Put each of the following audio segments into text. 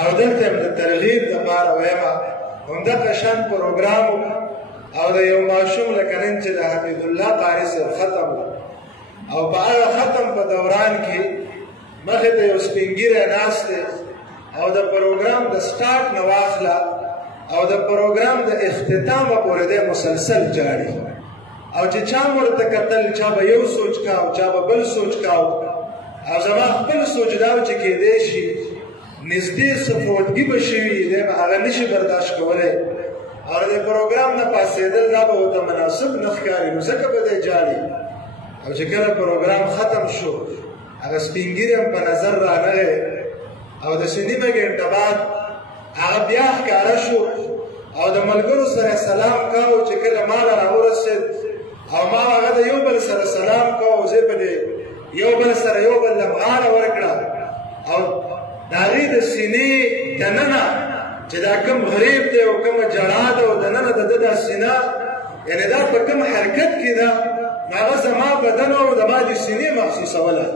او دلته هم د ترغیب دپاره ویمه همدغه شان پروګرام او د یو ماشوم لکه نن چې د حمید الله قاري صاحب ختم او په هغه ختم په دوران کې مخې ته یو سپین ږیری ناست دی او د پروګرام د سټارټ نه واخله او د پروګرام د اختتامه پورې دی مسلسل جاړي او چې چا ورته کتل چا به یو سوچ کاو چا به بل سوچ کاو او زما خپل سوچ دا و چې کیدی شي نږدې څه فوټګي به شوي دی به هغه نشي برداشت کولی او د پروګرام نه پاسېدل دا به ورته مناسب نه ښکاري نو ځکه به دی جاړي او چې کله پروګرام ختم شو هغه سپین ږیری هم په نظر رانغی او د څه نیمه ګنټه بعد هغه بیا ښکاره شو او د ملګرو سره سلام کاو چې کله ما له راورسېد او ما هغه د یو بل سره سلام کاو زه به یو بل سره یو بل لمغاړه ورکړه او د هغې د سینې دننه چې دا کوم غریب دی او کومه جړا ده او دننه د ده دا سینه یعنې دا په کوم حرکت کې ده نو هغه زما بدن او زما د سینې محسوسوله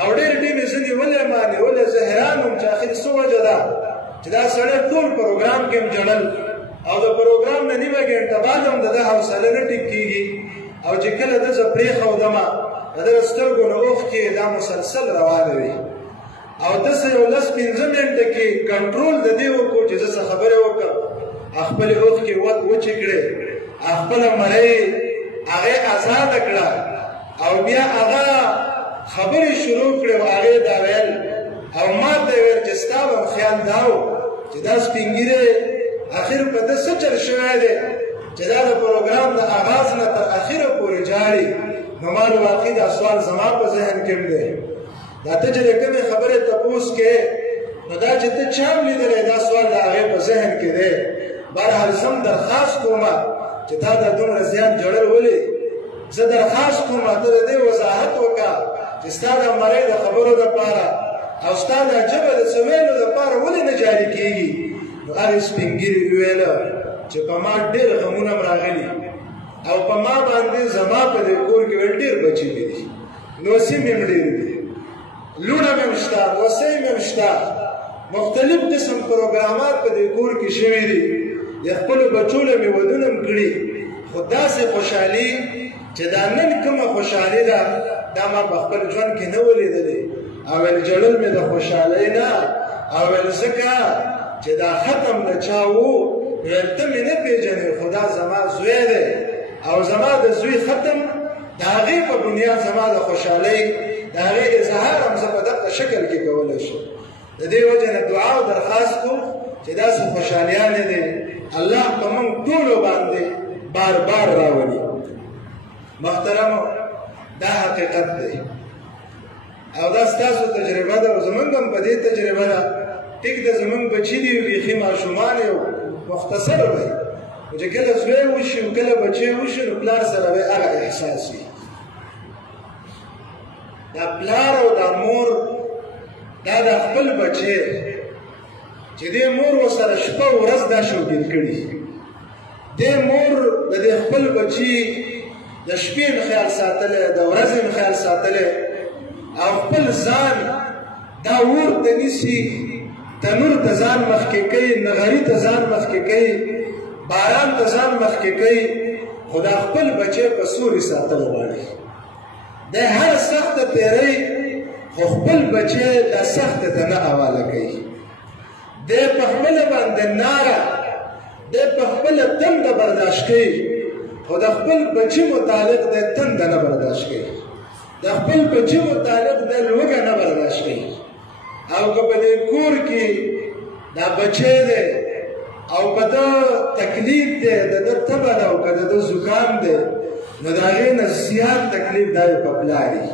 او ډېر ټیمې زه نیولې ما نیولې زه حیران وم چې آخر څه وجه ده چې دا سړی ټول پروګرام کې هم جړل او د پروګرام نه نیمه ګنټه بعد هم د ده حوصله نه ټیک کېږي او چې کله ده زه پرېښودمه د ده سترګو نه اوښکې دا مسلسل روانه وي او داسې یو 10-15 منټه کې کنټرول د دې وکړو چې زه څه خبرې وکړم خپلې اوښکې وچې کړې خپله مرۍ هغې ازاده کړه او بیا هغه خبرې شروع کړې او هغې دا ویل او ما ته یې ویل چې ستا به خیال دا و چې دا سپین ږیری اخر په ده څه چل شوی دی چې دا د پروګرام د آغاز نه تر اخره پورې جاړي نو ما واقعي دا سوال زما په ذهن کې هم دی دا ته چې د کومې خبرې تپوس کې نو دا چې ته چا هم لیدلی دا سوال د هغې په ذهن کې دی بهرحال زه هم درخواست کومه چې تا دا دومره زیات جړل ولې زه درخواست کومه ته د دې وضاحت وکړه چې ستا د مرۍ د خبرو دپاره او ستا د ژبه د څه ویلو دپاره ولې نه جاري کېږي نو هغې سپین ږیري وویله چې په ما ډېر غمونه هم راغلي او په ما باندې زما په دې کور کې ویل ډېر بچي مې دي نوسې مې هم ډېر دي لوڼه مې هم شته وسۍ مې هم شته مختلف قسم پروګرامات په دې کور کې شوي دي د خپلو بچو له مې ودونه هم کړي خو داسې خوشحالي چې دا نن کومه خوشحالي ده دا ما په خپل ژوند کې نه ولیدلې او ویل جړل مې د خوشحالۍ نه او ویل ځکه چې دا ختم د چا وو ویل ته مې نه پېژنې خو دا زما زوی دی او زما د زوی ختم د هغې په بنیاد زما د خوشحالۍ د هغې اظهار هم زه په دغه شکل کې کولی شم د دې وجې نه دعا او درخواست کوم چې داسې خوشحالیانې دي الله په موږ ټولو باندې بار بار راولي محترمو دا حقیقت دی او دا ستاسو تجربه ده او زمونږ هم په دې تجربه ده ټیک ده زمونږ بچي دي بیخي ماشومان یو مختصر وي چې کله زوی وشي او کله بچی وشي نو پلار سره به هغه احساس وي دا پلار او دا مور دا د خپل بچی چې دې مور ورسره شپه ورځ دا شوګیر کړي دې مور د دې خپل بچي د شپې هم خیال ساتلی د ورځې هم خیال ساتلی او خپل ځان دا اور ته نیسي تنور ته ځان مخکې کوي نغري ته ځان مخکې کوي باران ته ځان مخکې کوي خو دا خپل بچی په سوري ساتل غواړي دی هر سخته تیری خو خپل بچی دا سخته ته نه حواله کوي دی په خپله باندې ناره دی په خپله تنده برداشت کوي خو د خپل بچي متعلق دی تنده نه برداشت کوي د خپل بچي متعلق دی لوږه نه برداشت کوي او که په دې کور کې دا بچی دی او په ده تکلیف دی د ده تبه ده او که د ده زکام دی نو د هغې نه زیات تکلیف دا په پلار وي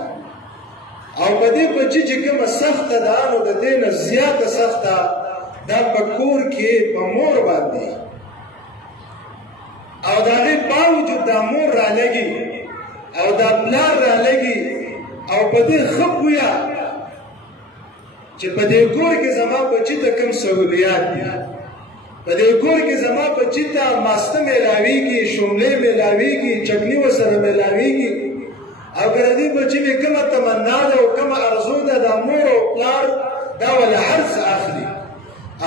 او په دې بچي چې کومه سخته ده نو د دې نه زیاته سخته دا په کور کې په مور باندې او د هغې باوجود دا مور رالګي او دا پلار رالګي او په دې ښه پویه چې په دې کور کې زما بچي ته کوم سهولیات دي په دې کور کې زما بچي ته ماسته میلاویږي شوملې میلاویږي چکني ورسره میلاویږي او که د دې بچي مې کومه تمنا ده او کومه ارزو ده دا مور او پلار دا ولې هر څه اخلي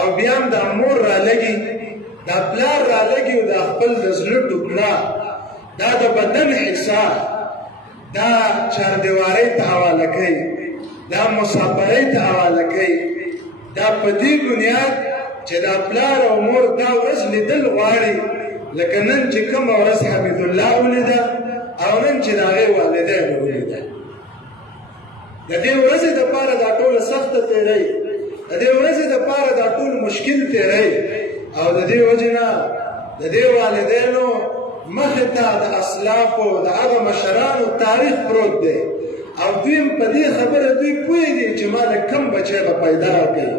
او بیا هم دا مور رالګي دا پلار رالګي او دا خپل د زړه ټوکړه دا د بدن حصہ دا چاردیوارۍ ته حواله کوي دا مسافرۍ ته حواله کوي دا په دې بنیاد چې دا پلار او مور دا ورځ لیدل غواړي لکه نن چې کومه ورځ حمید الله ولیده او نن چې د هغې والدین ولیده د دې ورځې دپاره دا ټوله سخته تېرئ د دې ورځې دپاره دا ټول مشکل تېرئ او د دې وجې نه د دې والدینو مخې ته د اسلافو د هغه مشرانو تاریخ پروت دی او دوی هم په دې خبره دوی پوهېږي چې ما له کوم بچی به پیدا راکوي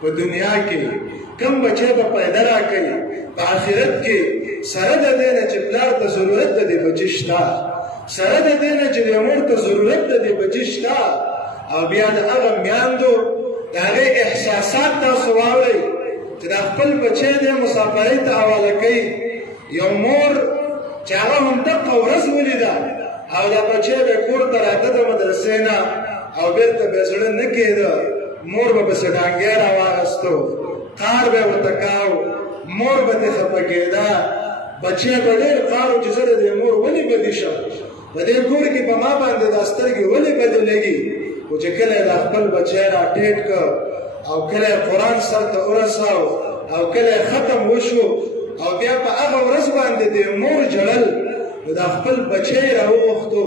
په دنیا کې کوم بچی به پیدا راکوي په آخرت کې سره د دې نه چې پلار ته ضرورت د دې بچي شته سره د دې نه چې د مور ته ضرورت د دې بچي شته او بیا د هغه میندو د هغې احساسات تاسو واورئ چې د خپل بچی دی مسافرۍ ته حواله کوي یو مور چې هغه همدغه ورځ ولیده او دا بچی به کور ته راته د مدرسې نه او بېرته به زړه نه کېده مور به پسې ډانګی راواغستو قار به ورته کاو مور به ترې خفه کېده بچی به ډېر قار و چې زه د دې مور ولې بدي شم په دې کور کې په ما باندې دا سترګې ولې بدې لګي خو چې کله یې دا خپل بچی را ټیټ کړ او کله یې قرآن سر ته ورساو او کله یې ختم وشو او بیا په هغه ورځ باندې د مور ژړل نو دا خپل بچی راوغوښتو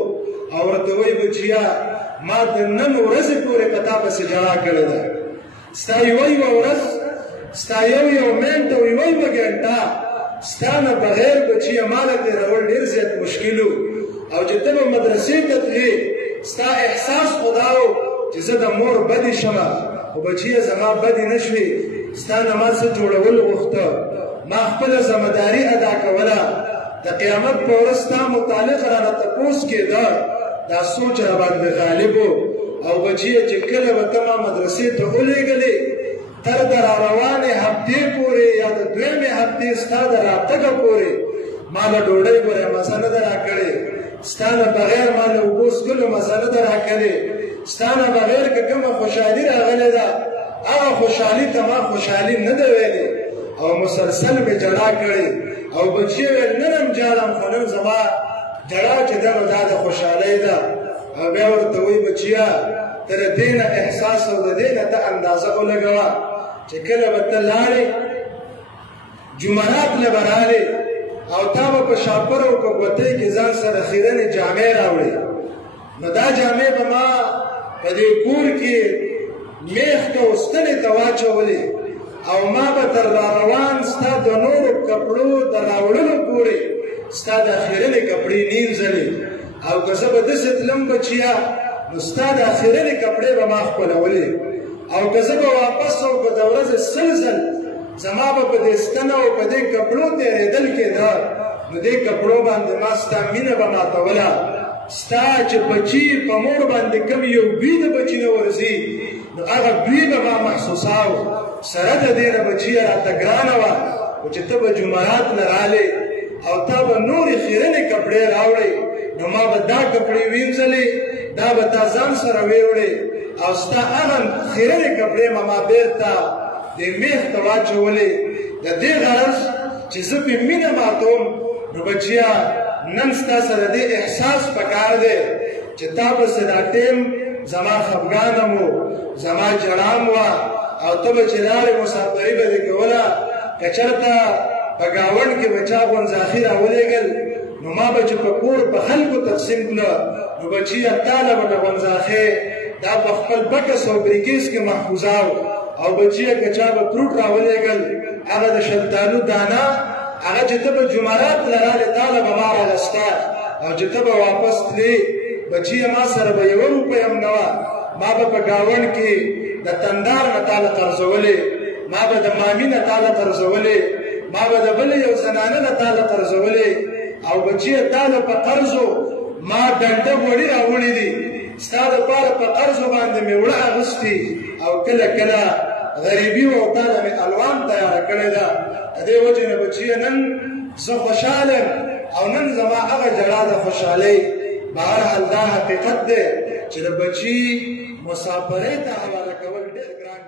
او ورته وایي بچیا ما د نن ورځې پورې په تا پسې ژړا کړې ده ستا یوه ورځ ستا یو منټ او یوه ګنټه ستا نه بغیر بچیه ما له تېرول ډېر زیات مشکل و او چې ته به مدرسې ته تلې ستا احساس خو دا و چې زه د مور بدې شمه خو بچیه زما بدې نه شوې ستا نه ما څه جوړول غوښته ما خپله ذمهداري ادا کوله د قیامت په ورځ ستا متعلق رانه تپوس کېده دا سوچ راباندې غالب و او بچیه چې کله به ته ما مدرسې ته ولېږلې تر د راروانې هفتې پورې یا د دویمې هفتې ستا د راتګه پورې ما له ډوډۍ ګورې مزه نه ده راکړې ستا نه بغیر ما له اوبو څښلو مزه نه ده راکړې ستا نه بغیر که کومه خوشحالي راغلې ده هغه خوشحالي ته ما خوشحالي نه ده ویلې او مسلسل مې ژړا کړې او بچیې ویل نن هم ژاړم خو نن زما ژړا چې ده نو دا د خوشحالۍ ده او بیا ورته وایي بچیه ته د دې نه احساس او د دې نه ته اندازه ولګوه چې کله به ته لاړې جمعرات نه به رالې او تا به په شاپر او په ګوتۍ کې ځان سره خیرنې جامې راوړې نو دا جامې به ما په دې کور کې میخ ته او ستنې ته واچولې او ما به تر راروان ستا د نورو کپړو د راوړلو پورې ستا د خیرنې کپړې مینځلې او که زه به داسې تلم بچیه نو ستا د خیرنې کپړې به ما خپلولې او که زه به واپس او که د ورځې سل ځل زما به په دې ستنه او په دې کپړو تېرېدل کېده نو دې کپړو باندې ما ستا مینه به ماتوله ستا چې بچي په مور باندې کوم یو بوی د بچي نه ورځي نو هغه بوی به ما محسوساو سره د دې نه بچیه راته ګرانه وه خو چې ته به جمعرات نه رالې او تا به نورې خیرنې کپړې راوړې نو ما به دا کپړې وینځلې دا به تا ځان سره ویوړې او ستا هغه خیرنې کپړې به ما بېرته دې میخ ته واچولې د دې غرض چې زه پې مینه ماتوم نو بچیه نن ستا سره دې احساس پکار دی چې تا پسې دا ټیم زما خفګانم و زما ژړام وه او ته به چې لاړې مسافري به دې کوله که چېرته په ګاونډ کې به چا غونځاخي راولېږل نو ما به چې په کور په خلکو تقسیم کړه نو بچیه تاله به د غونځاخې دا په خپل بکس او بریکیز کې محفوظه او بچیه که چا به فروټ راولېږل هغه د شفتالو دانه هغه چې ته به جمعرات نه رالې تاله به ما راغسته او چې ته به واپس تلې بچیه ما سره به یوه روپۍ هم نه وه ما به په ګاونډ کې د تندار نه تاله قرضولې ما به د مامي نه تاله قرضولې ما به د بلې یو زنانه نه تاله قرضولې او بچیه تاله په قرضو ما ډنډه غوړي راوړي دي ستا دپاره په قرضو باندې مې وړه اغوستي او کله کله غریبي و او تاله مې الوان تیاره کړې ده د دې وجې نه بچیه نن زه خوشحاله یم او نن زما هغه ژړا د خوشحالۍ بهرحال دا حقیقت دی چې د بچي مسافرۍ ته حواله کول ډېر ګران